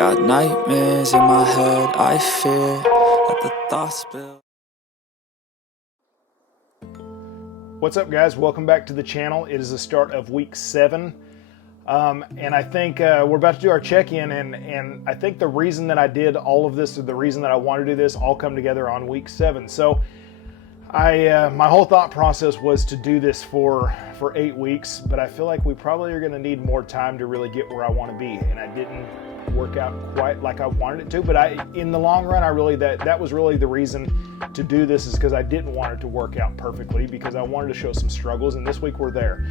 Got nightmares in my head, I fear that the thoughts build. What's up, guys? Welcome back to the channel. It is the start of week 7. And I think we're about to do our check-in, and I think the reason that I did all of this, or the reason that I want to do this, all come together on week 7. So my whole thought process was to do this for 8 weeks, but I feel like we probably are going to need more time to really get where I want to be, and I didn't work out quite like I wanted it to. But in the long run, that was really the reason to do this, is because I didn't want it to work out perfectly, because I wanted to show some struggles, and this week we're there.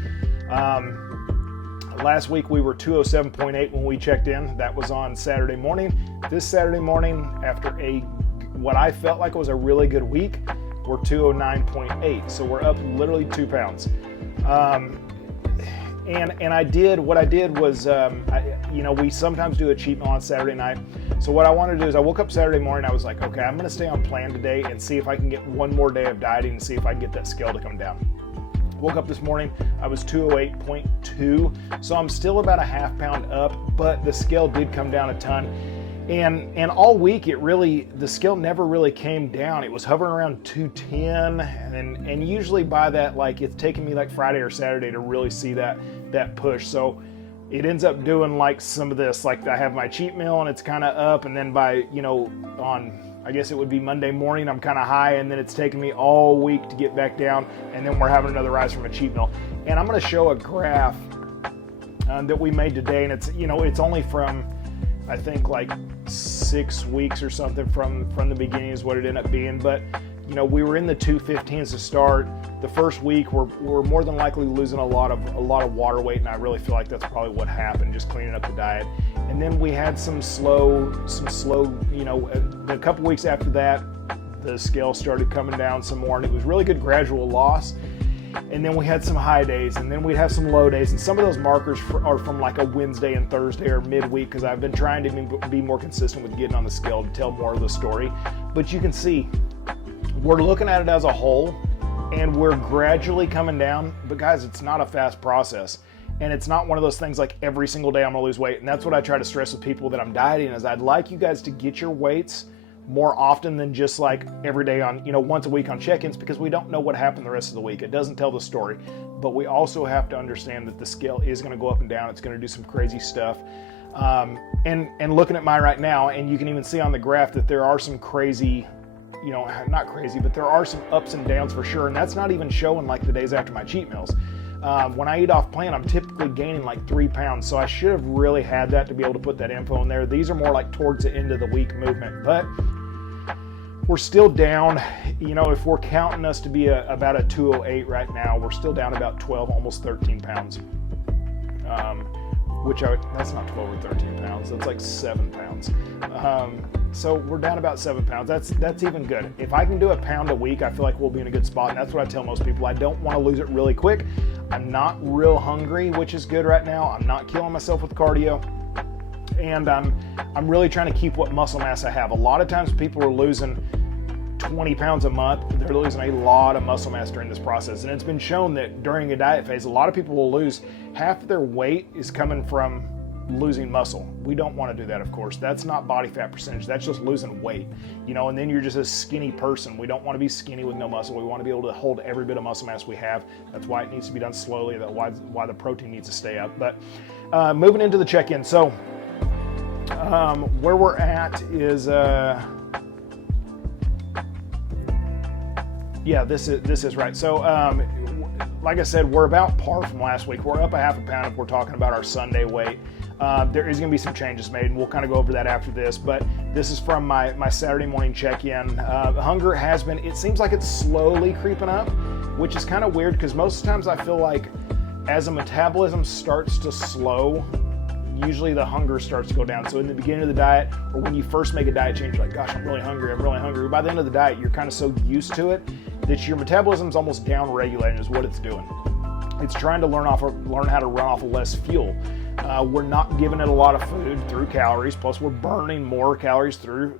Last week we were 207.8 when we checked in. That was on Saturday morning. This Saturday morning, after what I felt like was a really good week, we're 209.8. So we're up literally 2 pounds. And what I did was, we sometimes do a cheat meal on Saturday night. So what I wanted to do is, I woke up Saturday morning, I was like, okay, I'm going to stay on plan today and see if I can get one more day of dieting and see if I can get that scale to come down. Woke up this morning, I was 208.2, so I'm still about a half pound up, but the scale did come down a ton. And all week, the scale never really came down. It was hovering around 210, and usually by that, like, it's taken me like Friday or Saturday to really see that push. So it ends up doing like some of this, like I have my cheat meal and it's kind of up, and then by, I guess it would be Monday morning, I'm kind of high, and then it's taken me all week to get back down, and then we're having another rise from a cheat meal. And I'm going to show a graph that we made today, and it's only from, I think, like 6 weeks or something from the beginning is what it ended up being. But we were in the 215s to start. The first week we're more than likely losing a lot of water weight, and I really feel like that's probably what happened, just cleaning up the diet. And then we had some slow, a couple weeks after that, the scale started coming down some more, and it was really good gradual loss. And then we had some high days, and then we'd have some low days, and some of those markers are from like a Wednesday and Thursday or midweek, because I've been trying to be more consistent with getting on the scale to tell more of the story. But you can see, we're looking at it as a whole, and we're gradually coming down. But guys, it's not a fast process. And it's not one of those things like every single day I'm gonna lose weight. And that's what I try to stress with people that I'm dieting, is I'd like you guys to get your weights more often than just like every day on, once a week on check-ins, because we don't know what happened the rest of the week. It doesn't tell the story. But we also have to understand that the scale is gonna go up and down. It's gonna do some crazy stuff. And looking at mine right now, and you can even see on the graph that there are some crazy, not crazy, but there are some ups and downs for sure. And that's not even showing like the days after my cheat meals. When I eat off plan, I'm typically gaining like 3 pounds. So I should have really had that to be able to put that info in there. These are more like towards the end of the week movement, but we're still down. If we're counting us to be about a 208 right now, we're still down about 12, almost 13 pounds. That's not 12 or 13 pounds. That's like 7 pounds. So we're down about 7 pounds. That's even good. If I can do a pound a week, I feel like we'll be in a good spot. And that's what I tell most people. I don't want to lose it really quick. I'm not real hungry, which is good right now. I'm not killing myself with cardio. And I'm really trying to keep what muscle mass I have. A lot of times people are losing 20 pounds a month. They're losing a lot of muscle mass during this process. And it's been shown that during a diet phase, a lot of people will lose half their weight is coming from losing muscle. We don't want to do that, of course. That's not body fat percentage. That's just losing weight, and then you're just a skinny person. We don't want to be skinny with no muscle. We want to be able to hold every bit of muscle mass we have. That's why it needs to be done slowly. That's why the protein needs to stay up. But moving into the check-in. So where we're at is, this is right. So like I said, we're about par from last week. We're up a half a pound if we're talking about our Sunday weight. There is going to be some changes made, and we'll kind of go over that after this. But this is from my Saturday morning check-in. Hunger it seems like it's slowly creeping up, which is kind of weird, because most times I feel like as a metabolism starts to slow, usually the hunger starts to go down. So in the beginning of the diet, or when you first make a diet change, you're like, gosh, I'm really hungry. By the end of the diet, you're kind of so used to it that your metabolism's almost down-regulating is what it's doing. It's trying to learn how to run off of less fuel. We're not giving it a lot of food through calories, plus we're burning more calories through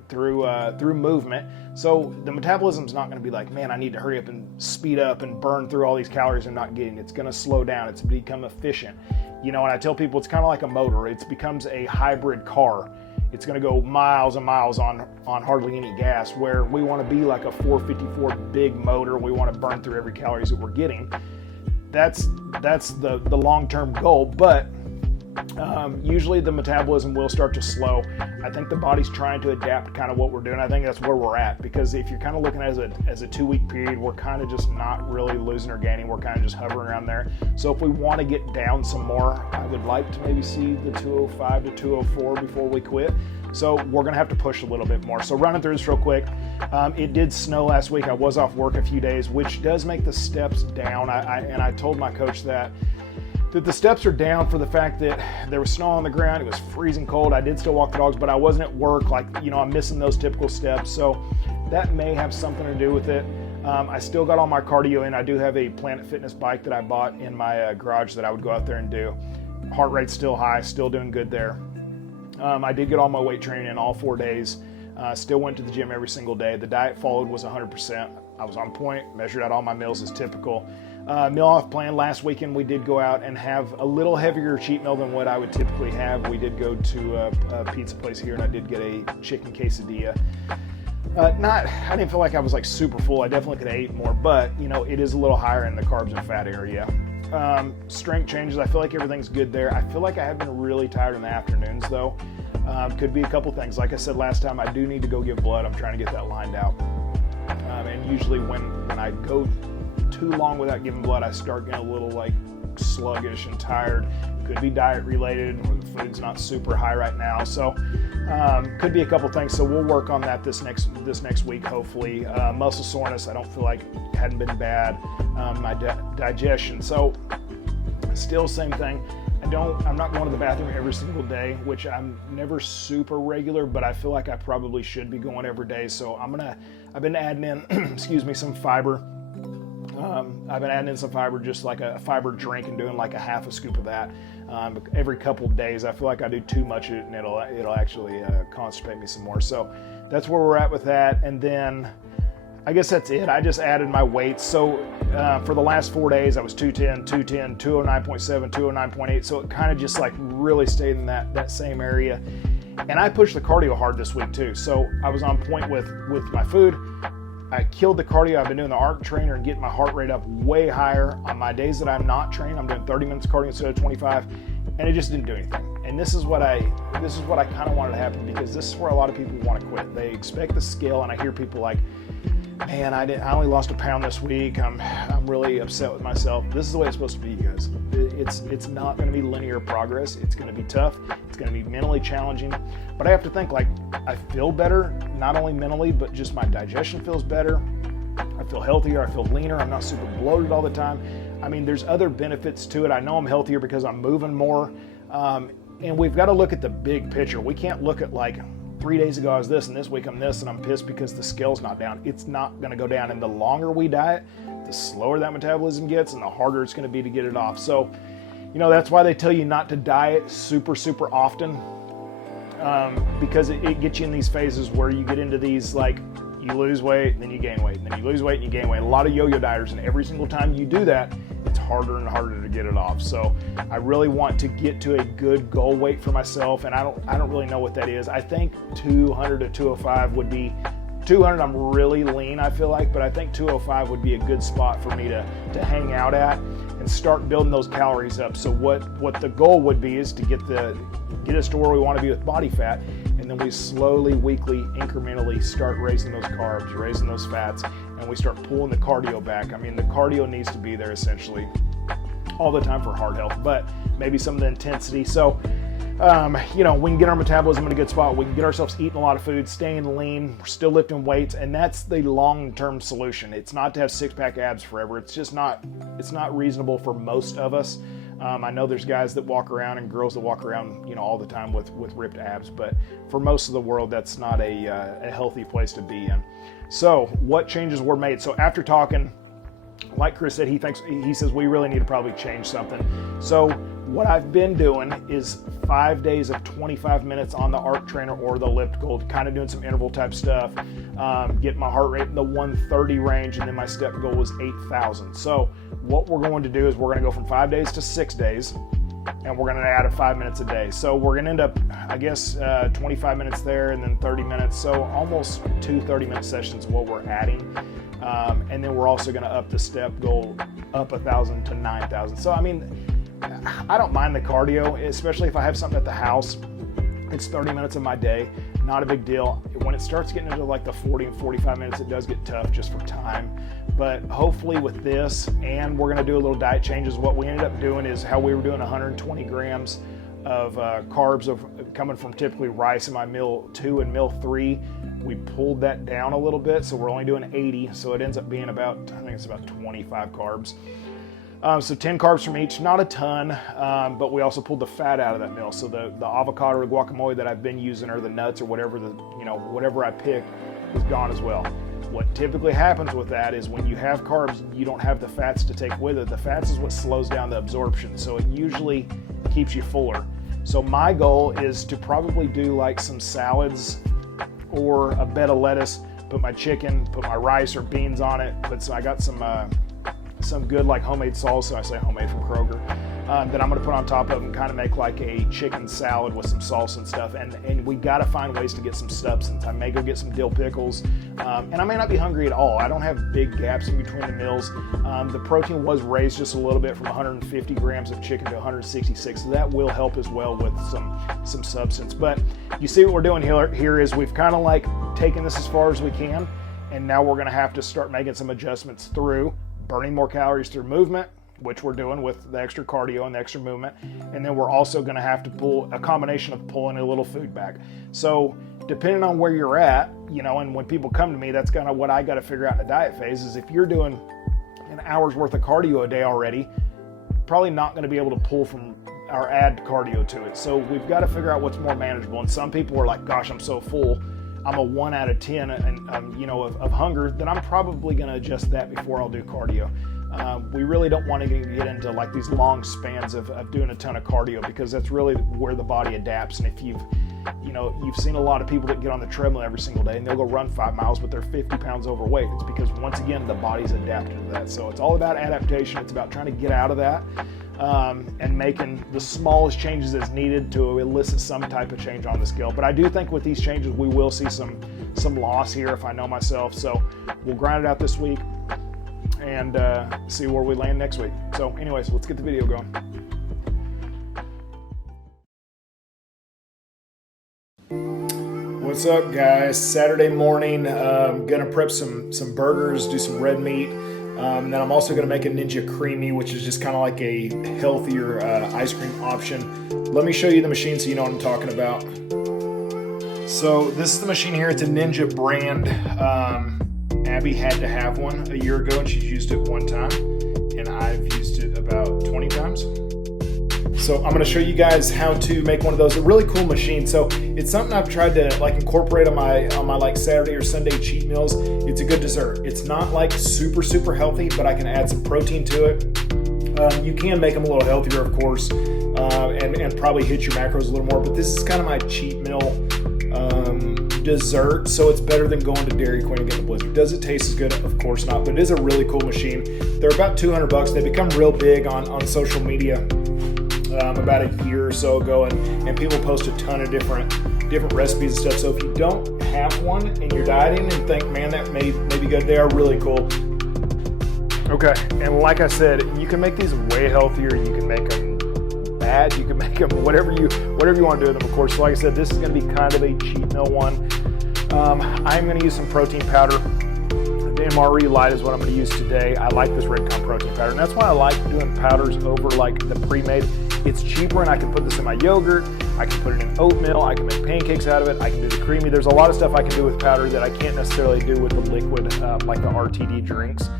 movement. So the metabolism's not going to be like, man, I need to hurry up and speed up and burn through all these calories I'm not getting. It's going to slow down. It's become efficient. And I tell people it's kind of like a motor. It becomes a hybrid car. it's going to go miles and miles on hardly any gas, where we want to be like a 454 big motor. We want to burn through every calories that we're getting. That's the long-term goal, but usually the metabolism will start to slow. I think the body's trying to adapt kind of what we're doing. I think that's where we're at, because if you're kind of looking at it as a 2-week period, we're kind of just not really losing or gaining. We're kind of just hovering around there. So if we want to get down some more, I would like to maybe see the 205 to 204 before we quit. So we're going to have to push a little bit more. So running through this real quick, it did snow last week. I was off work a few days, which does make the steps down. And I told my coach that the steps are down for the fact that there was snow on the ground. It was freezing cold. I did still walk the dogs, but I wasn't at work. Like, I'm missing those typical steps. So that may have something to do with it. I still got all my cardio in. I do have a Planet Fitness bike that I bought in my garage that I would go out there and do. Heart rate's still high, still doing good there. I did get all my weight training in all 4 days. Still went to the gym every single day. The diet followed was 100%. I was on point, measured out all my meals as typical. Meal off plan last weekend, we did go out and have a little heavier cheat meal than what I would typically have. We did go to a pizza place here, and I did get a chicken quesadilla. I didn't feel like I was like super full. I definitely could have ate more, but it is a little higher in the carbs and fat area. Strength changes, I feel like everything's good there. I feel like I have been really tired in the afternoons though. Could be a couple things. Like I said last time, I do need to go give blood. I'm trying to get that lined out. And usually when I go too long without giving blood, I start getting a little like sluggish and tired. Could be diet related, or the food's not super high right now. So could be a couple things. So we'll work on that this next week, hopefully. Muscle soreness, I don't feel like it hadn't been bad. My digestion. So still same thing. I'm not going to the bathroom every single day, which I'm never super regular, but I feel like I probably should be going every day. So I've been adding in, some fiber. I've been adding in some fiber, just like a fiber drink, and doing like a half a scoop of that every couple of days. I feel like I do too much of it, and it'll actually constipate me some more. So that's where we're at with that. And then I guess that's it. I just added my weights. So for the last 4 days, I was 210, 210, 209.7, 209.8. So it kind of just like really stayed in that same area. And I pushed the cardio hard this week too. So I was on point with my food. I killed the cardio. I've been doing the arc trainer and getting my heart rate up way higher. On my days that I'm not trained, I'm doing 30 minutes cardio instead of 25, and it just didn't do anything. And this is what I kind of wanted to happen, because this is where a lot of people want to quit. They expect the scale, and I hear people like, man, I only lost a pound this week. I'm really upset with myself. This is the way it's supposed to be, guys. It's not going to be linear progress. It's going to be tough. It's going to be mentally challenging. But I have to think, like, I feel better, not only mentally, but just my digestion feels better. I feel healthier. I feel leaner. I'm not super bloated all the time. I mean, there's other benefits to it. I know I'm healthier because I'm moving more. And we've got to look at the big picture. We can't look at like, 3 days ago I was this, and this week I'm this, and I'm pissed because the scale's not down. It's not going to go down. And the longer we diet, the slower that metabolism gets, and the harder it's going to be to get it off. So, that's why they tell you not to diet super, super often, because it gets you in these phases where you get into these, like, you lose weight, and then you gain weight, and then you lose weight, and you gain weight. A lot of yo-yo dieters, and every single time you do that, it's harder and harder to get it off. So I really want to get to a good goal weight for myself, and I don't really know what that is. I think 200 to 205 would be 200. I'm really lean, I feel like, but I think 205 would be a good spot for me to hang out at and start building those calories up. So what the goal would be is to get us to where we want to be with body fat, and then we slowly, weekly, incrementally start raising those carbs, raising those fats, and we start pulling the cardio back. I mean, the cardio needs to be there essentially all the time for heart health, but maybe some of the intensity. So, we can get our metabolism in a good spot. We can get ourselves eating a lot of food, staying lean, we're still lifting weights, and that's the long-term solution. It's not to have six-pack abs forever. It's just not reasonable for most of us. I know there's guys that walk around and girls that walk around, all the time with ripped abs, but for most of the world, that's not a healthy place to be in. So what changes were made? So after talking, like Chris said, he says we really need to probably change something. So what I've been doing is 5 days of 25 minutes on the arc trainer or the elliptical, kind of doing some interval type stuff, getting my heart rate in the 130 range, and then my step goal was 8,000. So what we're going to do is we're going to go from 5 days to 6 days. and we're going to add it 5 minutes a day. So we're going to end up, I guess, 25 minutes there and then 30 minutes. So almost 2 30-minute sessions is what we're adding. And then we're also going to up the step goal up 1,000 to 9,000. So, I mean, I don't mind the cardio, especially if I have something at the house. It's 30 minutes of my day, not a big deal. When it starts getting into like the 40 and 45 minutes, it does get tough just for time. But hopefully with this, and we're gonna do a little diet changes. What we ended up doing is how we were doing 120 grams of carbs coming from typically rice in my meal 2 and meal 3. We pulled that down a little bit, so we're only doing 80. So it ends up being about, I think it's about 25 carbs. So 10 carbs from each, not a ton, but we also pulled the fat out of that meal. So the avocado or the guacamole that I've been using, or the nuts or whatever whatever I picked, is gone as well. What typically happens with that is when you have carbs, you don't have the fats to take with it. The fats is what slows down the absorption, so it usually keeps you fuller. So my goal is to probably do like some salads or a bed of lettuce, put my chicken, put my rice or beans on it, I got some good like homemade salsa, I say homemade from Kroger, that I'm gonna put on top of and kind of make like a chicken salad with some salsa and stuff. And we gotta find ways to get some substance. I may go get some dill pickles, and I may not be hungry at all. I don't have big gaps in between the meals. The protein was raised just a little bit from 150 grams of chicken to 166, so that will help as well with some substance. But you see what we're doing here is we've kind of like taken this as far as we can, and now we're gonna have to start making some adjustments through burning more calories through movement, which we're doing with the extra cardio and the extra movement. And then we're also gonna have to pull a combination of pulling a little food back. So depending on where you're at, and when people come to me, that's kind of what I gotta figure out in the diet phase is if you're doing an hour's worth of cardio a day already, probably not gonna be able to pull from or add cardio to it. So we've got to figure out what's more manageable. And some people are like, gosh, I'm so full. I'm a 1 out of 10 of hunger, then I'm probably going to adjust that before I'll do cardio. We really don't want to get into like these long spans of doing a ton of cardio, because that's really where the body adapts. And if you've seen a lot of people that get on the treadmill every single day and they'll go run 5 miles, but they're 50 pounds overweight. It's because once again, the body's adapted to that. So it's all about adaptation. It's about trying to get out of that. And making the smallest changes as needed to elicit some type of change on the scale. But I do think with these changes, we will see some loss here if I know myself. So we'll grind it out this week and see where we land next week. So anyways, let's get the video going. What's up, guys? Saturday morning, gonna prep some burgers, do some red meat. And then I'm also going to make a Ninja Creami, which is just kind of like a healthier ice cream option. Let me show you the machine so you know what I'm talking about. So this is the machine here. It's a Ninja brand. Abby had to have one a year ago, and she's used it one time. And I've used it about 20 times. So I'm going to show you guys how to make one of those. A really cool machine. So it's something I've tried to like incorporate on my like Saturday or Sunday cheat meals. It's a good dessert. It's not like super healthy, but I can add some protein to it. You can make them a little healthier, of course, and probably hit your macros a little more. But this is kind of my cheat meal dessert, so it's better than going to Dairy Queen and getting the Blizzard. Does it taste as good? Of course not, but it is a really cool machine. They're about $200. They become real big on social media. About a year or so ago, and people post a ton of different recipes and stuff. So if you don't have one and you're dieting and think, man, that may be good, they are really cool. Okay, and like I said, you can make these way healthier. You can make them bad. You can make them whatever you want to do with them, of course. So like I said, this is going to be kind of a cheat meal one. I'm going to use some protein powder. The MRE Light is what I'm going to use today. I like this Redcon protein powder, and that's why I like doing powders over like the pre-made. It's cheaper, and I can put this in my yogurt. I can put it in oatmeal. I can make pancakes out of it. I can do the creamy. There's a lot of stuff I can do with powder that I can't necessarily do with the liquid, like the RTD drinks.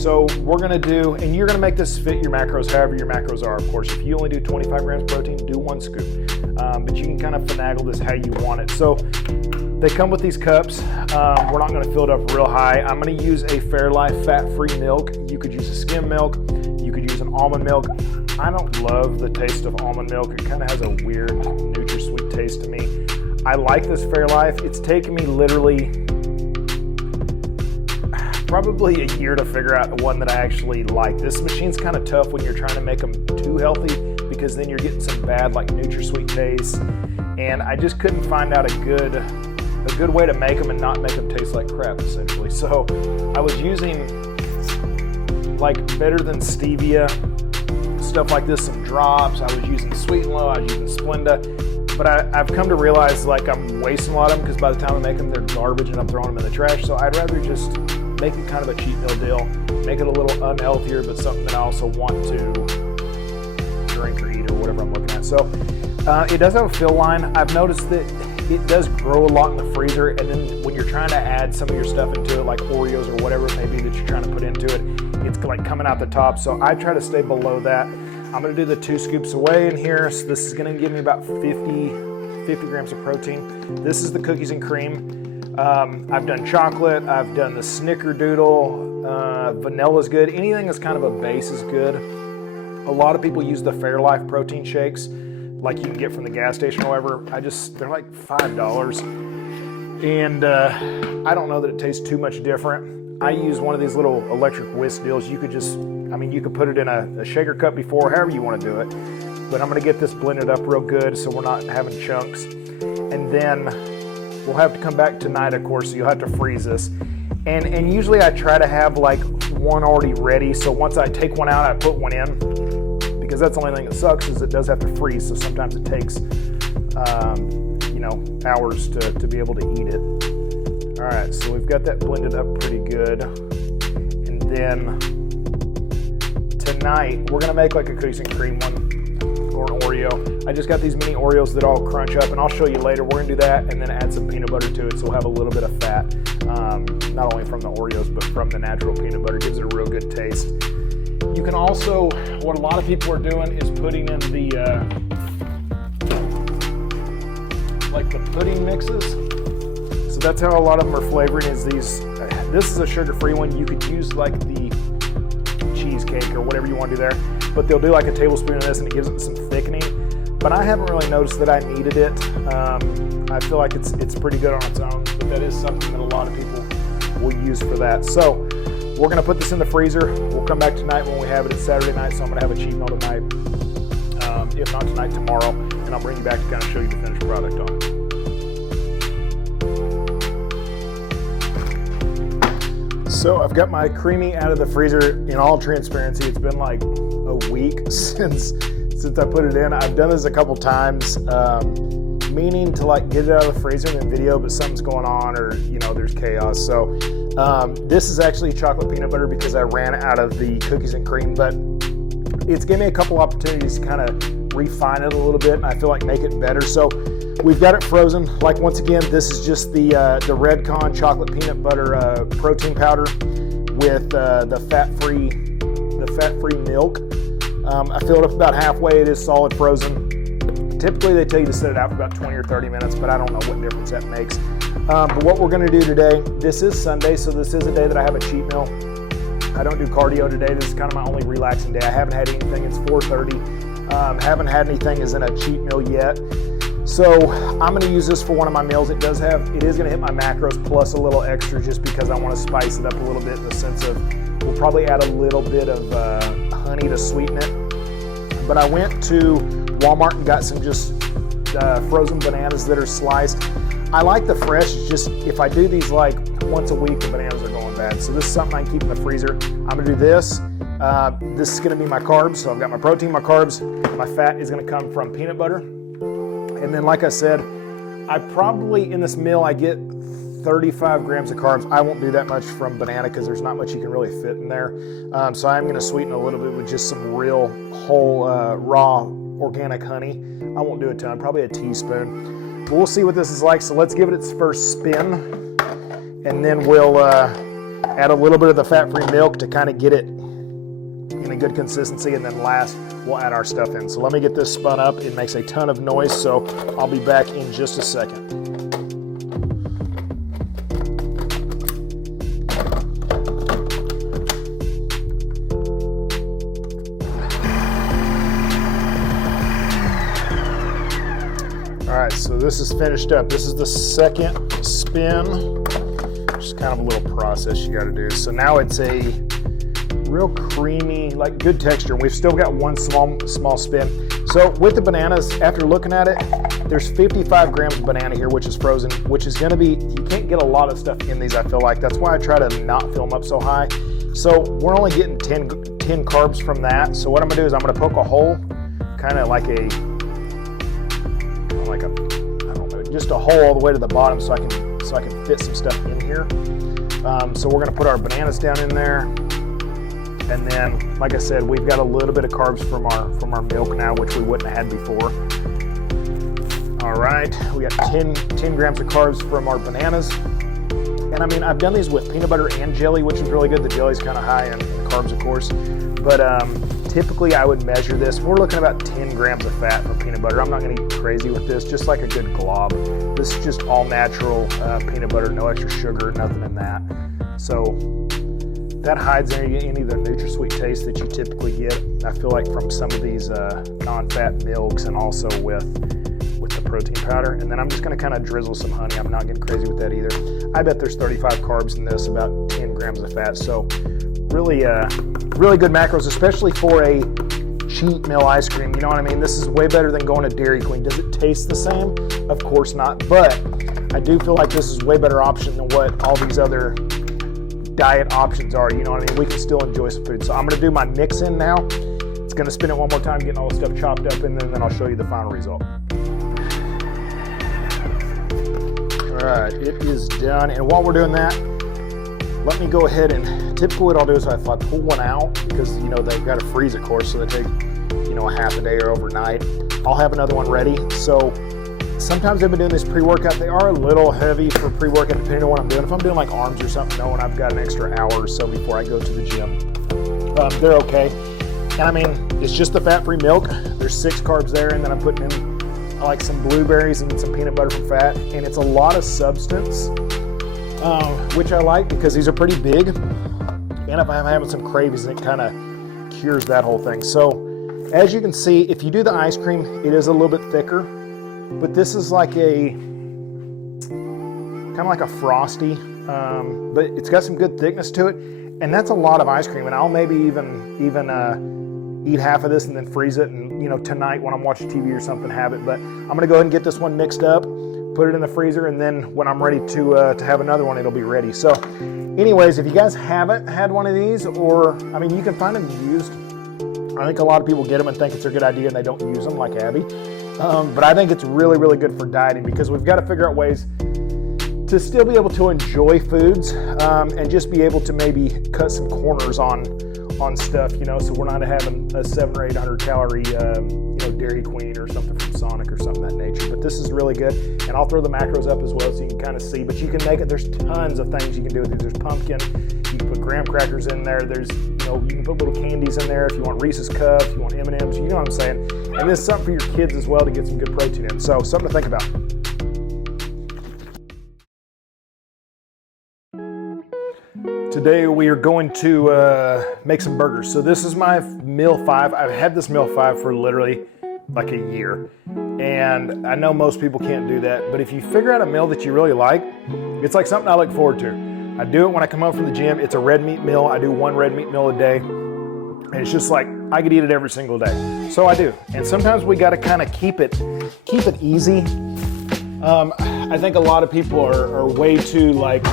So we're going to do, and you're going to make this fit your macros, however your macros are, of course. If you only do 25 grams protein, do 1 scoop. But you can kind of finagle this how you want it. So they come with these cups. We're not going to fill it up real high. I'm going to use a Fairlife fat-free milk. You could use a skim milk. You could use an almond milk. I don't love the taste of almond milk. It kind of has a weird NutraSweet taste to me. I like this Fairlife. It's taken me literally probably a year to figure out the one that I actually like. This machine's kind of tough when you're trying to make them too healthy, because then you're getting some bad like NutraSweet taste. And I just couldn't find out a good way to make them and not make them taste like crap, essentially. So I was using like better than stevia, stuff like this, some drops. I was using Sweet and Low, I was using Splenda, but I've come to realize like I'm wasting a lot of them because by the time I make them, they're garbage and I'm throwing them in the trash. So I'd rather just make it kind of a cheap meal deal, make it a little unhealthier, but something that I also want to drink or eat or whatever I'm looking at. So it does have a fill line. I've noticed that it does grow a lot in the freezer, and then when you're trying to add some of your stuff into it, like Oreos or whatever it may be that you're trying to put into it, it's like coming out the top. So I try to stay below that. I'm gonna do the 2 scoops away in here. So this is gonna give me about 50 grams of protein. This is the cookies and cream. I've done chocolate, I've done the snickerdoodle, vanilla's good. Anything that's kind of a base is good. A lot of people use the Fairlife protein shakes, like you can get from the gas station or whatever. They're like $5. And I don't know that it tastes too much different. I use one of these little electric whisk deals. You could you could put it in a shaker cup before, however you want to do it. But I'm gonna get this blended up real good so we're not having chunks. And then we'll have to come back tonight, of course, so you'll have to freeze this. And usually I try to have like one already ready. So once I take one out, I put one in, because that's the only thing that sucks is it does have to freeze. So sometimes it takes, hours to be able to eat it. All right, so we've got that blended up pretty good. And then tonight, we're gonna make like a cookies and cream one or an Oreo. I just got these mini Oreos that all crunch up, and I'll show you later. We're gonna do that and then add some peanut butter to it, so we'll have a little bit of fat, not only from the Oreos, but from the natural peanut butter. It gives it a real good taste. You can also, what a lot of people are doing is putting in the like the pudding mixes. So that's how a lot of them are flavoring is these. This is a sugar-free one. You could use like the cheesecake or whatever you want to do there, but they'll do like a tablespoon of this and it gives it some thickening. But I haven't really noticed that I needed it. I feel like it's pretty good on its own, but that is something that a lot of people will use for that. So we're gonna put this in the freezer. We'll come back tonight when we have it. It's Saturday night, so I'm gonna have a cheat meal tonight. If not tonight, tomorrow, and I'll bring you back to kind of show you the finished product on it. So I've got my creamy out of the freezer. In all transparency, it's been like a week since I put it in. I've done this a couple times, meaning to like get it out of the freezer and then video, but something's going on or there's chaos. So this is actually chocolate peanut butter because I ran out of the cookies and cream, but it's given me a couple opportunities to kind of refine it a little bit and I feel like make it better. So we've got it frozen. Like once again, this is just the Redcon chocolate peanut butter protein powder with the fat-free milk. I filled it up about halfway. It is solid frozen. Typically they tell you to set it out for about 20 or 30 minutes, but I don't know what difference that makes. But what we're gonna do today, this is Sunday, so this is a day that I have a cheat meal. I don't do cardio today. This is kind of my only relaxing day. I haven't had anything. It's 4:30. Haven't had anything as in a cheat meal yet. So I'm gonna use this for one of my meals. It is gonna hit my macros plus a little extra just because I wanna spice it up a little bit in the sense of, we'll probably add a little bit of honey to sweeten it. But I went to Walmart and got some just frozen bananas that are sliced. I like the fresh, it's just if I do these like once a week, the bananas are going bad. So this is something I can keep in the freezer. I'm gonna do this. This is gonna be my carbs. So I've got my protein, my carbs, my fat is gonna come from peanut butter. And then like I said, I probably in this meal, I get 35 grams of carbs. I won't do that much from banana because there's not much you can really fit in there. So I'm gonna sweeten a little bit with just some real whole raw organic honey. I won't do a ton, probably a teaspoon. But we'll see what this is like. So let's give it its first spin. And then we'll add a little bit of the fat-free milk to kind of get it in a good consistency. And then last, we'll add our stuff in. So let me get this spun up. It makes a ton of noise, so I'll be back in just a second. All right, so this is finished up. This is the second spin. Just kind of a little process you got to do. So now it's a real creamy, like good texture. We've still got one small spin. So with the bananas, after looking at it, there's 55 grams of banana here, which is frozen, which is gonna be, you can't get a lot of stuff in these, I feel like. That's why I try to not fill them up so high. So we're only getting 10 carbs from that. So what I'm gonna do is I'm gonna poke a hole, kind of like a, I don't know, just a hole all the way to the bottom so I can fit some stuff in here. So we're gonna put our bananas down in there. And then, like I said, we've got a little bit of carbs from our milk now, which we wouldn't have had before. All right, we got 10 grams of carbs from our bananas. And I mean, I've done these with peanut butter and jelly, which is really good. The jelly's kind of high in carbs, of course. But typically I would measure this. We're looking at about 10 grams of fat for peanut butter. I'm not gonna get crazy with this, just like a good glob. This is just all natural peanut butter, no extra sugar, nothing in that. So that hides any of the NutraSweet taste that you typically get, I feel like, from some of these non-fat milks, and also with the protein powder. And then I'm just gonna kind of drizzle some honey. I'm not getting crazy with that either. I bet there's 35 carbs in this, about 10 grams of fat. So really, really good macros, especially for a cheat meal ice cream. You know what I mean? This is way better than going to Dairy Queen. Does it taste the same? Of course not, but I do feel like this is a way better option than what all these other diet options are. You know what I mean? We can still enjoy some food. So I'm gonna do my mix in now. It's gonna spin it one more time, getting all the stuff chopped up, and then I'll show you the final result. All right, it is done. And while we're doing that, let me go ahead and, typically what I'll do is if I pull one out, because you know they've got to freeze, of course, so they take, you know, a half a day or overnight, I'll have another one ready. So sometimes I've been doing this pre-workout. They are a little heavy for pre-workout depending on what I'm doing. If I'm doing like arms or something, knowing I've got an extra hour or so before I go to the gym, they're okay. And I mean, it's just the fat-free milk. There's 6 carbs there, and then I'm putting in like some blueberries and some peanut butter for fat, and it's a lot of substance, which I like because these are pretty big. And if I'm having some cravings, it kind of cures that whole thing. So as you can see, if you do the ice cream, it is a little bit thicker. But this is like a, kind of like a Frosty, but it's got some good thickness to it. And that's a lot of ice cream. And I'll maybe even eat half of this and then freeze it. And, you know, tonight when I'm watching TV or something, have it. But I'm going to go ahead and get this one mixed up, put it in the freezer. And then when I'm ready to have another one, it'll be ready. So anyways, if you guys haven't had one of these, or, I mean, you can find them used. I think a lot of people get them and think it's a good idea and they don't use them, like Abby. But I think it's really, really good for dieting, because we've got to figure out ways to still be able to enjoy foods and just be able to maybe cut some corners on stuff, you know, so we're not having a 700 or 800 calorie, you know, Dairy Queen or something from Sonic or something of that nature. But this is really good, and I'll throw the macros up as well so you can kind of see. But you can make it. There's tons of things you can do with it. There's pumpkin. You can put graham crackers in there. There's, you know, you can put little candies in there if you want Reese's Cups, you want M&Ms. You know what I'm saying? And this is something for your kids as well to get some good protein in. So something to think about. Today we are going to make some burgers. So this is my meal 5. I've had this meal 5 for literally like a year. And I know most people can't do that, but if you figure out a meal that you really like, it's like something I look forward to. I do it when I come home from the gym. It's a red meat meal. I do 1 red meat meal a day. And it's just like, I could eat it every single day. So I do. And sometimes we got to kind of keep it easy. I think a lot of people are way too like,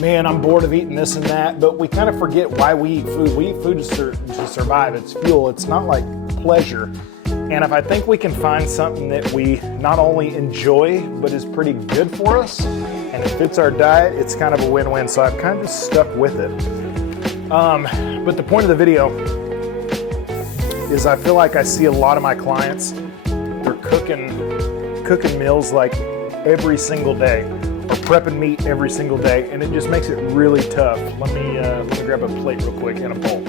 man, I'm bored of eating this and that, but we kind of forget why we eat food. We eat food to survive. It's fuel. It's not like pleasure. And if I think we can find something that we not only enjoy, but is pretty good for us, and it fits our diet, it's kind of a win-win. So I've kind of just stuck with it. But the point of the video is I feel like I see a lot of my clients, they're cooking meals like every single day, or prepping meat every single day, and it just makes it really tough. Let me grab a plate real quick and a bowl.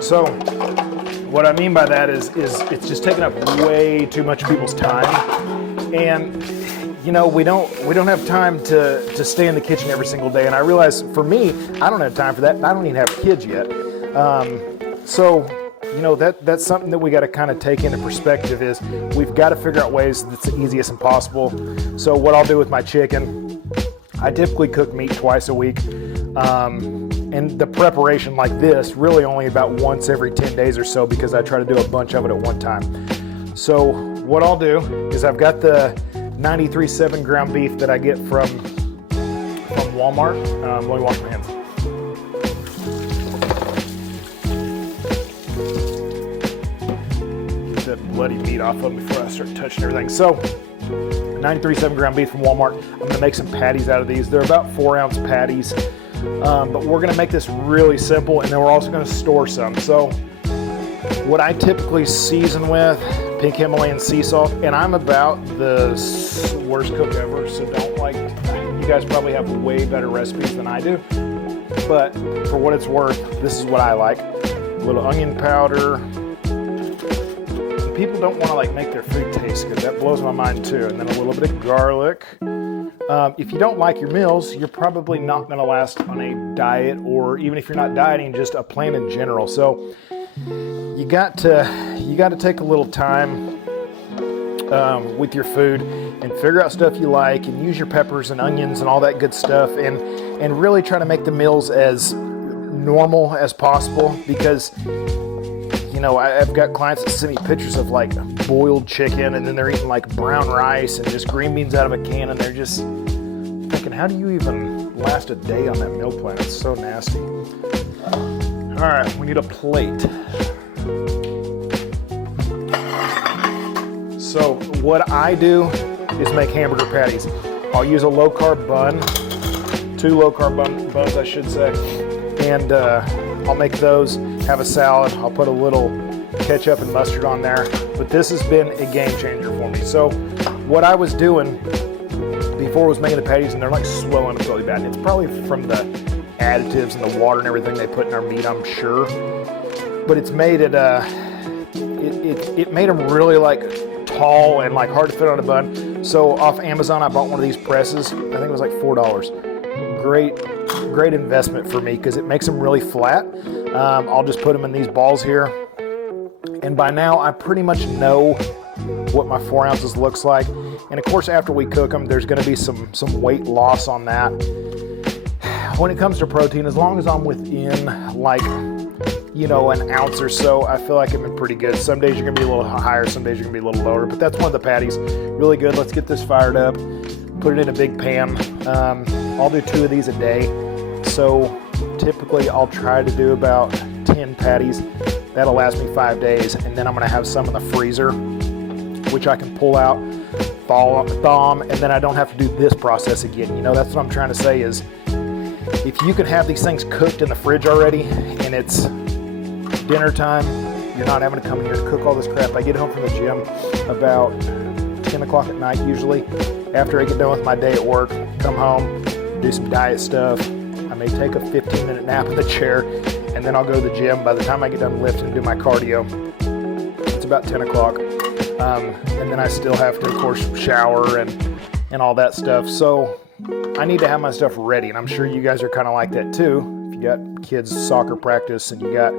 So what I mean by that is it's just taking up way too much of people's time, and you know, we don't have time to stay in the kitchen every single day. And I realize for me, I don't have time for that. I don't even have kids yet. So you know, that's something that we got to kind of take into perspective, is we've got to figure out ways that's the easiest and possible. So what I'll do with my chicken, I typically cook meat twice a week. And the preparation like this really only about once every 10 days or so, because I try to do a bunch of it at one time. So what I'll do is I've got the 93.7 ground beef that I get from Walmart. Let me wash my hands. Get that bloody meat off of them before I start touching everything. So 93.7 ground beef from Walmart. I'm going to make some patties out of these. They're about 4-ounce patties. But we're going to make this really simple, and then we're also going to store some. So what I typically season with, pink Himalayan sea salt, and I'm about the worst cook ever, so don't you guys probably have way better recipes than I do. But for what it's worth, this is what I like. A little onion powder. People don't want to make their food taste good. That blows my mind too. And then a little bit of garlic. If you don't like your meals, you're probably not going to last on a diet, or even if you're not dieting, just a plan in general. So you got to take a little time with your food and figure out stuff you like, and use your peppers and onions and all that good stuff, and really try to make the meals as normal as possible, because I've got clients that send me pictures of boiled chicken, and then they're eating brown rice and just green beans out of a can, and they're just thinking, how do you even last a day on that meal plan? It's so nasty. All right, we need a plate. So what I do is make hamburger patties. I'll use a low-carb bun, 2 low-carb buns, I should say, and I'll make those, have a salad. I'll put a little ketchup and mustard on there, but this has been a game changer for me. So what I was doing before was making the patties, and they're swelling up really bad. And it's probably from the additives and the water and everything they put in our meat, I'm sure. But it's made it made them really tall and hard to fit on a bun. So off Amazon, I bought one of these presses. I think it was $4. Great investment for me, because it makes them really flat. I'll just put them in these balls here, and by now I pretty much know what my 4 ounces looks like. And of course, after we cook them, there's going to be some weight loss on that. When it comes to protein, as long as I'm within an ounce or so, I feel like I've been pretty good. Some days you're going to be a little higher, some days you're going to be a little lower, but that's one of the patties. Really good. Let's get this fired up, put it in a big pan. I'll do 2 of these a day. So typically I'll try to do about 10 patties. That'll last me 5 days, and then I'm going to have some in the freezer, which I can pull out, thaw them, and then I don't have to do this process again. That's what I'm trying to say is, if you can have these things cooked in the fridge already, and it's dinner time, you're not having to come in here to cook all this crap. I get home from the gym about 10 o'clock at night usually. After I get done with my day at work, come home, do some diet stuff. I may take a 15-minute nap in the chair, and then I'll go to the gym. By the time I get done lifting and do my cardio, it's about 10 o'clock. And then I still have to, of course, shower and all that stuff. So I need to have my stuff ready, and I'm sure you guys are kind of like that too. If you got kids' soccer practice and you got,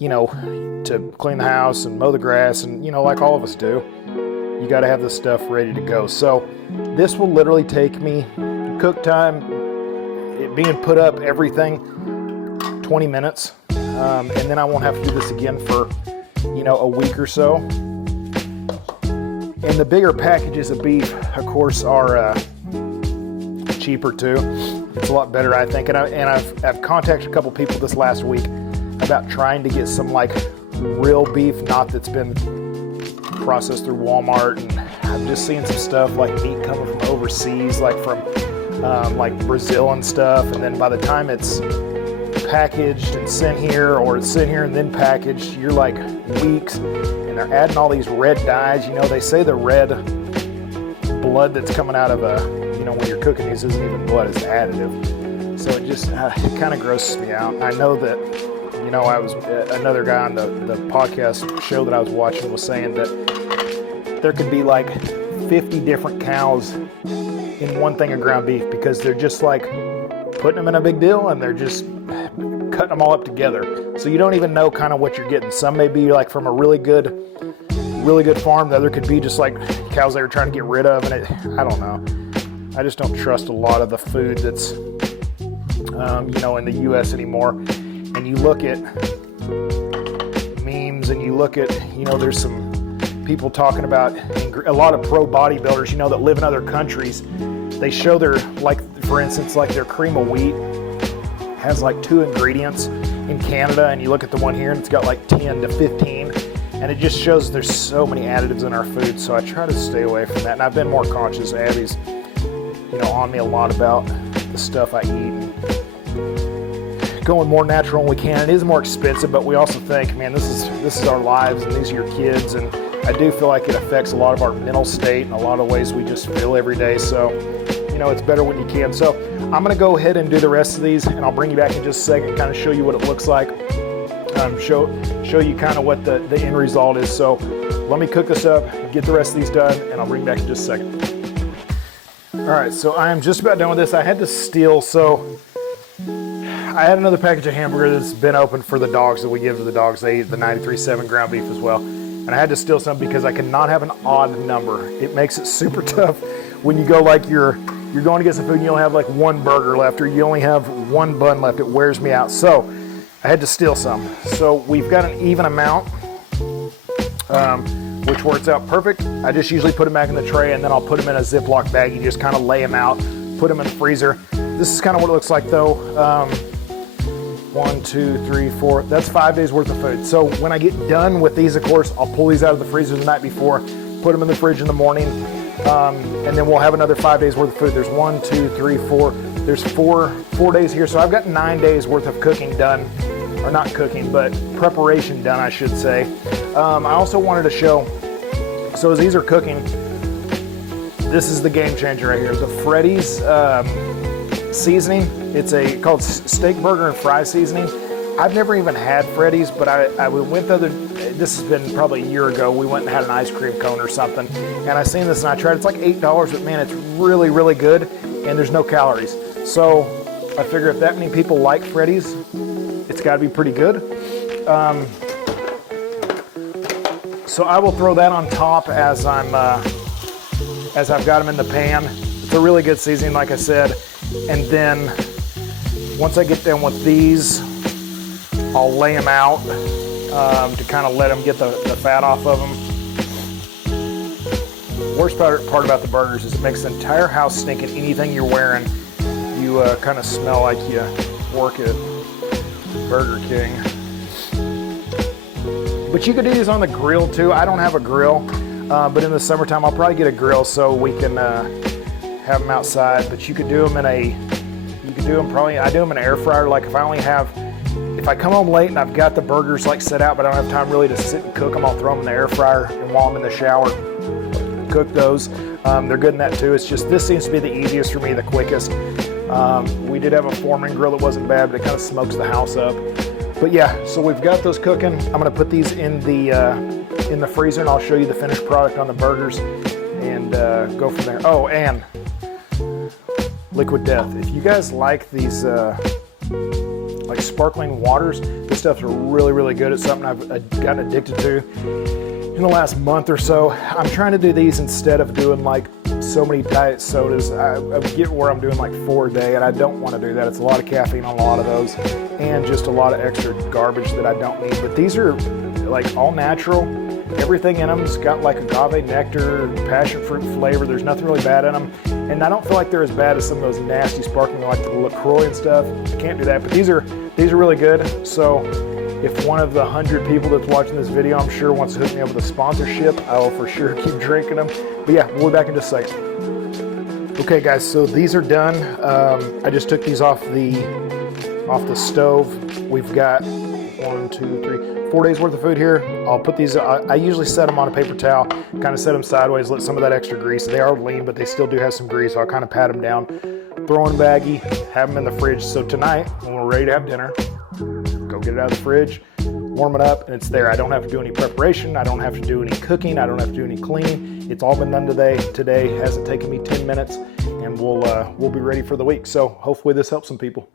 to clean the house and mow the grass and, like all of us do, you got to have this stuff ready to go. So this will literally take me, cook time, it being put up, everything, 20 minutes. And then I won't have to do this again for, a week or so. And the bigger packages of beef, of course, are cheaper too. It's a lot better, I think. And I've contacted a couple people this last week about trying to get some real beef, not that's been processed through Walmart. And I'm just seeing some stuff like meat coming from overseas, from Brazil and stuff. And then by the time it's packaged and sent here, or it's sent here and then packaged, you're weeks. And they're adding all these red dyes. They say the red blood that's coming out of when you're cooking these isn't even blood, it's additive. So it just it kind of grosses me out. I know that, I was another guy on the podcast show that I was watching was saying that there could be 50 different cows in one thing of ground beef, because they're just putting them in a big deal, and they're just cutting them all up together. So you don't even know kind of what you're getting. Some may be from a really good farm. The other could be just cows they were trying to get rid of, and I don't know. I just don't trust a lot of the food that's in the U.S. anymore. And you look at memes and you look at, there's some people talking about a lot of pro bodybuilders, that live in other countries. They show their, like, for instance, like their cream of wheat has like 2 ingredients in Canada, and you look at the one here and it's got like 10 to 15, and it just shows there's so many additives in our food. So I try to stay away from that, and I've been more conscious. Abby's, on me a lot about the stuff I eat. Going more natural when we can. It is more expensive, but we also think, man, this is our lives and these are your kids, and I do feel like it affects a lot of our mental state and a lot of ways we just feel every day. So, it's better when you can. So I'm going to go ahead and do the rest of these, and I'll bring you back in just a second, kind of show you what it looks like, show you kind of what the end result is. So let me cook this up, get the rest of these done, and I'll bring you back in just a second. All right, so I am just about done with this. I had to steal, so I had another package of hamburger that's been open for the dogs that we give to the dogs. They eat the 93.7 ground beef as well. And I had to steal some because I cannot have an odd number. It makes it super tough when you go like you're going to get some food and you only have like 1 burger left, or you only have 1 bun left. It wears me out. So I had to steal some. So we've got an even amount, which works out perfect. I just usually put them back in the tray, and then I'll put them in a Ziploc bag. You just kind of lay them out, put them in the freezer. This is kind of what it looks like though. 1, 2, 3, 4, that's 5 days worth of food. So when I get done with these, of course, I'll pull these out of the freezer the night before, put them in the fridge in the morning, and then we'll have another 5 days worth of food. There's 1, 2, 3, 4, there's four days here. So I've got 9 days worth of cooking done, or not cooking, but preparation done, I should say. I also wanted to show, so as these are cooking, this is the game changer right here, the Freddy's seasoning. It's called steak burger and fry seasoning. I've never even had Freddy's, but I went this has been probably a year ago, we went and had an ice cream cone or something, and I seen this and I tried. It's like $8, but man, it's really, really good, and there's no calories. So I figure if that many people like Freddy's, it's got to be pretty good. So I will throw that on top as I've got them in the pan. It's a really good seasoning, like I said. And then once I get done with these, I'll lay them out to kind of let them get the fat off of them. Worst part about the burgers is it makes the entire house stink, and anything you're wearing, you kind of smell like you work at Burger King. But you could do these on the grill too. I don't have a grill, but in the summertime I'll probably get a grill so we can have them outside. But you could do them I do them in an air fryer. Like if I come home late and I've got the burgers like set out, but I don't have time really to sit and cook them, I'll throw them in the air fryer, and while I'm in the shower, cook those. They're good in that too. It's just, this seems to be the easiest for me, the quickest. We did have a Foreman grill that wasn't bad, but it kind of smokes the house up. But yeah, so we've got those cooking. I'm gonna put these in the freezer, and I'll show you the finished product on the burgers and go from there. Oh, and Liquid Death. If you guys like these like sparkling waters, this stuff's really, really good. It's something I've gotten addicted to in the last month or so. I'm trying to do these instead of doing like so many diet sodas. I get where I'm doing like 4 a day, and I don't want to do that. It's a lot of caffeine on a lot of those, and just a lot of extra garbage that I don't need. But these are like all natural. Everything in them's got like agave nectar, passion fruit flavor. There's nothing really bad in them, and I don't feel like they're as bad as some of those nasty sparkling like the LaCroix and stuff. Can't do that. But these are really good. So if one of the 100 people that's watching this video, I'm sure, wants to hook me up with a sponsorship, I will for sure keep drinking them. But yeah, we'll be back in just a second. Okay guys, so these are done. I just took these off the stove. We've got 4 days worth of food here. I'll put these, I usually set them on a paper towel, kind of set them sideways, let some of that extra grease. They are lean, but they still do have some grease, so I'll kind of pat them down, throw in a baggie, have them in the fridge. So tonight, when we're ready to have dinner, go get it out of the fridge, warm it up, and it's there. I don't have to do any preparation. I don't have to do any cooking. I don't have to do any cleaning. It's all been done today. Today hasn't taken me 10 minutes, and we'll be ready for the week. So hopefully this helps some people.